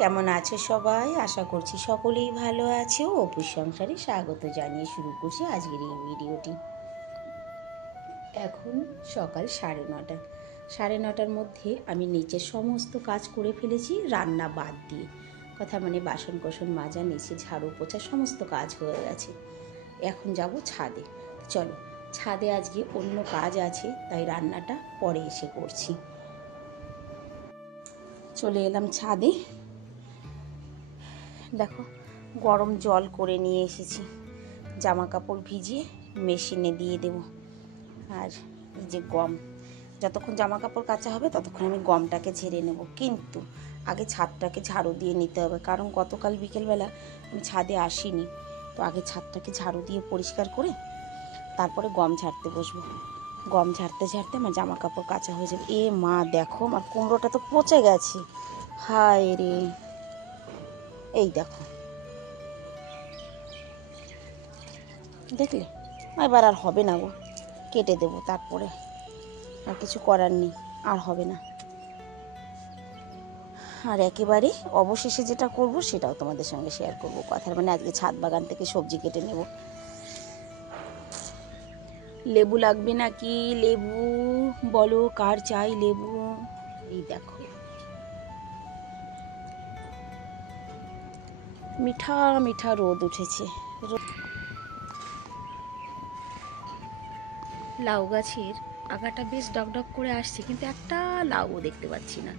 কেমন আছো সবাই? আশা করছি সকলেই ভালো আছো। অপুর সংসারে স্বাগত জানিয়ে শুরু করছি আজকের এই ভিডিওটি। এখন সকাল 9:30। 9:30টার মধ্যে আমি নিচের সমস্ত কাজ করে ফেলেছি, রান্না বাদ দিয়ে। কথা মানে বাসন কোসন মাজা, নিচে ঝাড়ু পোছা সমস্ত কাজ হয়ে গেছে। এখন যাব ছাদে। চলো, ছাদে আজকে অন্য কাজ আছে, তাই রান্নাটা পরে এসে করছি। চলে এলাম ছাদে। দেখো, গরম জল করে নিয়ে এসেছি, জামা কাপড় ভিজিয়ে মেশিনে দিয়ে দেব। আর এই যে গম, যতক্ষণ জামা কাপড় কাচা হবে ততক্ষণ আমি গমটাকে ঝেড়ে নেব। কিন্তু আগে ছাদটাকে ঝাড়ু দিয়ে নিতে হবে, কারণ গতকাল বিকেলবেলা আমি ছাদে আসিনি। তো আগে ছাদটাকে ঝাড়ু দিয়ে পরিষ্কার করে তারপরে গম ঝাড়তে বসবো। গম ঝাড়তে ঝাড়তে আমার জামা কাপড় কাচা হয়ে যাবে। এ মা দেখো, আমার কুমড়োটা তো পচে গেছে। হায় রে, এই দেখো, দেখলে? এবার আর হবে না গো, কেটে দেবো, তারপরে আর কিছু করার নেই, আর হবে না। আর একেবারে অবশেষে যেটা করব সেটাও তোমাদের সঙ্গে শেয়ার করব। কথার মানে আজকে ছাদ বাগান থেকে সবজি কেটে নেব। লেবু লাগবে নাকি? লেবু বলো, কার চাই লেবু? এই দেখো, মিঠা মিঠা রোদ উঠেছে। লাউ গাছের আগাটা বেশ ডকডক করে আসছে, কিন্তু একটা লাউও দেখতে পাচ্ছি না।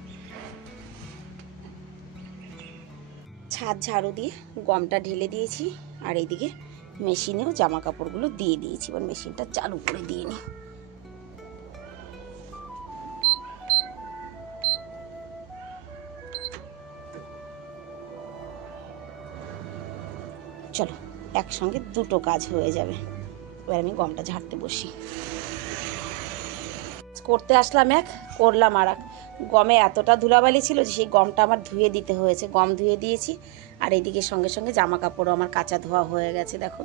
ছাদ ঝাড়ু দিয়ে গমটা ঢেলে দিয়েছি, আর এইদিকে মেশিনেও জামা কাপড়গুলো দিয়ে দিয়েছি। এবার মেশিনটা চালু করে দিয়ে নিই। চলো, একসঙ্গে দুটো কাজ হয়ে যাবে। এবার আমি গমটা ঝাড়তে বসি। করতে আসলাম এক, করলাম আর এক। গমে এতটা ধুলাবালি ছিল যে সেই গমটা আমার ধুয়ে দিতে হয়েছে। গম ধুয়ে দিয়েছি, আর এইদিকে সঙ্গে সঙ্গে জামা কাপড়ও আমার কাঁচা ধোয়া হয়ে গেছে দেখো।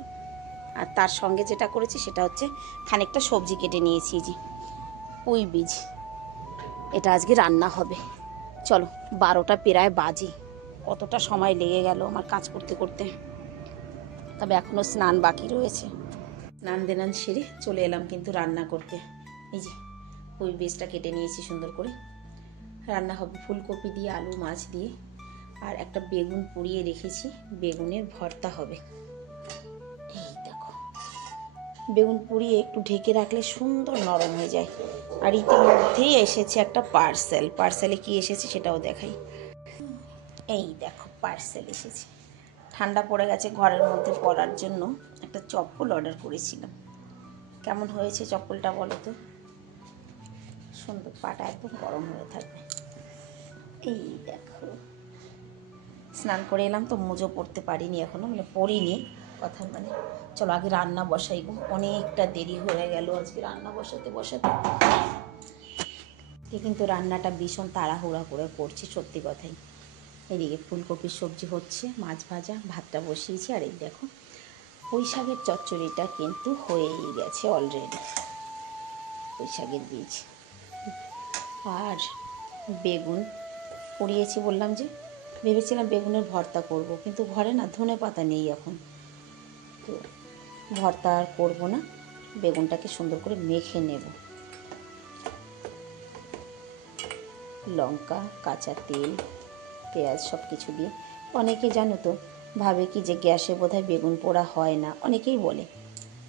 আর তার সঙ্গে যেটা করেছি সেটা হচ্ছে খানিকটা সবজি কেটে নিয়েছি, যে পুঁই বীজ। এটা আজকে রান্না হবে। চলো, 12টা প্রায় বাজে। কতটা সময় লেগে গেল আমার কাজ করতে করতে। তবে এখনও স্নান বাকি রয়েছে। স্নান দেনান সেরে চলে এলাম কিন্তু রান্না করতে। এই যে পুঁই বীজটা কেটে নিয়েছি সুন্দর করে। রান্না হবে ফুলকপি দিয়ে, আলু মাছ দিয়ে, আর একটা বেগুন পুড়িয়ে রেখেছি, বেগুনের ভর্তা হবে। এই দেখো, বেগুন পুড়িয়ে একটু ঢেকে রাখলে সুন্দর নরম হয়ে যায়। আর ইতিমধ্যেই এসেছে একটা পার্সেল। পার্সেলে কি এসেছে সেটাও দেখাই। এই দেখো, পার্সেল এসেছে। ঠান্ডা পড়ে গেছে, ঘরের মধ্যে পরার জন্য একটা চপ্পল অর্ডার করেছিলাম। কেমন হয়েছে চপ্পলটা বলো তো? সুন্দর, পাটা একদম গরম হয়ে থাকবে। এই দেখো, স্নান করে এলাম তো মোজো পরতে পারিনি এখনো, মানে পরিনি। কথার মানে চলো আগে রান্না বসাই গো, অনেকটা দেরি হয়ে গেল আজকে রান্না বসাতে বসাতে। কিন্তু রান্নাটা ভীষণ তাড়াহুড়া করে করছি, সত্যি কথাই। এদিকে ফুলকপির সবজি হচ্ছে, মাছ ভাজা, ভাতটা বসিয়েছি। আর এই দেখো, পুঁই শাকের চচ্চড়িটা কিন্তু হয়েই গেছে অলরেডি। পুঁই শাকের বীজ আর বেগুন পুড়িয়েছি বললাম যে। ভেবেছিলাম বেগুনের ভর্তা করব, কিন্তু ঘরে না ধনে পাতা নেই এখন, তো ভর্তা আর করবো না। বেগুনটাকে সুন্দর করে মেখে নেব, লঙ্কা, কাঁচা তেল, পেঁয়াজ সব কিছু দিয়ে। অনেকে জানো তো ভাবে কি যে গ্যাসে বোধহয় বেগুন পোড়া হয় না, অনেকেই বলে।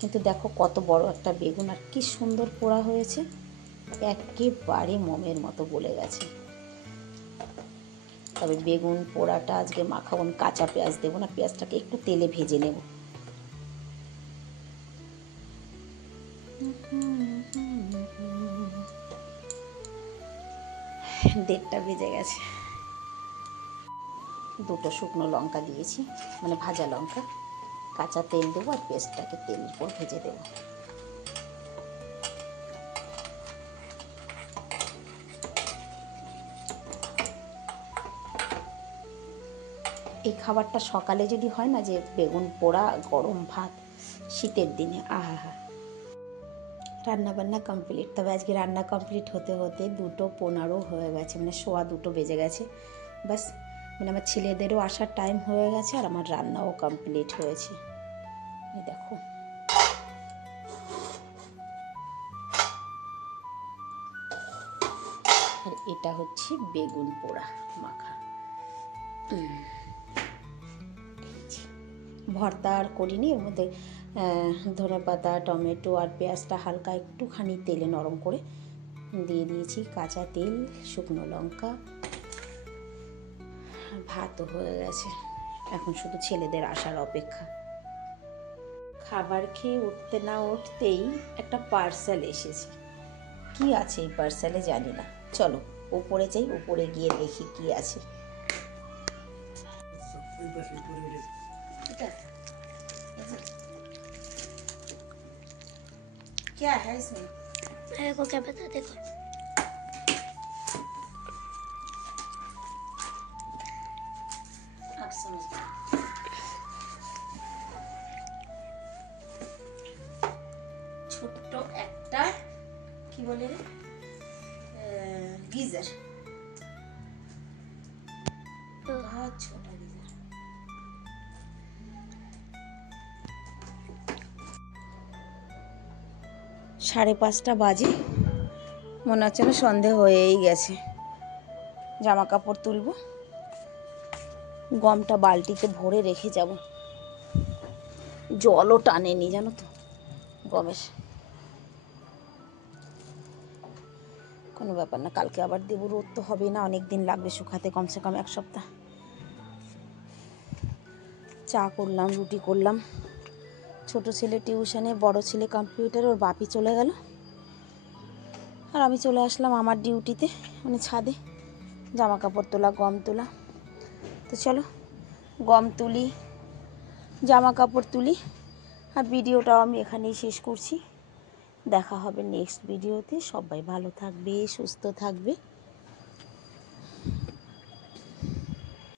কিন্তু দেখো কত বড় একটা বেগুন, আর কি সুন্দর পোড়া হয়েছে, একেবারে মোমের মতো গলে গেছে। তবে বেগুন পোড়াটা আজকে মাখাবো, আমি কাঁচা পেঁয়াজ দেবো না, পেঁয়াজটাকে একটু তেলে ভেজে নেব। 1:30টা বেজে গেছে। দুটো শুকনো লঙ্কা দিয়েছি, মানে ভাজা লঙ্কা। কাঁচা তেল দেবো, আর পেঁয়াজটাকে তেলের উপর ভেজে দেবো। এই খাবারটা সকালে যদি হয় না, যে বেগুন পোড়া গরম ভাত শীতের দিনে, আহা। রান্নাবান্না কমপ্লিট। তবে আজকে রান্না কমপ্লিট হতে হতে 2:15 হয়ে গেছে, মানে 2:15 বেজে গেছে। বাস মানে আমার ছেলেদেরও আসার টাইম হয়ে গেছে আর আমার রান্নাও কমপ্লিট হয়েছে। এই দেখো, আর এটা হচ্ছে বেগুন পোড়া মাখা। ভর্তা আর করিনি, এর মধ্যে ধনেপাতা, টমেটো আর পেঁয়াজটা হালকা একটুখানি তেলে নরম করে দিয়ে দিয়েছি, কাঁচা তেল, শুকনো লঙ্কা। ভাতও হয়ে গেছে, এখন শুধু ছেলেদের আসার অপেক্ষা। খাবার খেয়ে উঠতে না উঠতেই একটা পার্সেল এসেছে। কি আছে এই পার্সেলে জানি না, চলো উপরে যাই, উপরে গিয়ে দেখি কি আছে। क्या है इसमें? मेरे को क्या पता, देखो। आप समझ गए। ছোট্ট একটা কি বলে রে, গিজার, बहुत छोटा गीजर। 5:30 বাজে, মনে হচ্ছে না সন্ধে হয়েই গেছে। জামা কাপড় তুলবো, গমটা বালতিতে ভরে রেখে যাব, জলও টানেনি জানো তো গমের। কোনো ব্যাপার না, কালকে আবার দেবো, রোদ তো হবে না, অনেক দিন লাগবে শুকাতে, কমসে কম 1 সপ্তাহ। চা করলাম, রুটি করলাম। ছোট ছেলে টিউশনে, বড় ছেলে কম্পিউটার, ওর বাপি চলে গেল আর আমি চলে আসলাম আমার ডিউটিতে, মানে ছাদে জামা কাপড় তোলা, গম তোলা। তো চলো গম তুলি, জামা কাপড় তুলি, আর ভিডিওটাও আমি এখানেই শেষ করছি। দেখা হবে নেক্সট ভিডিওতে। সবাই ভালো থাকবে, সুস্থ থাকবে।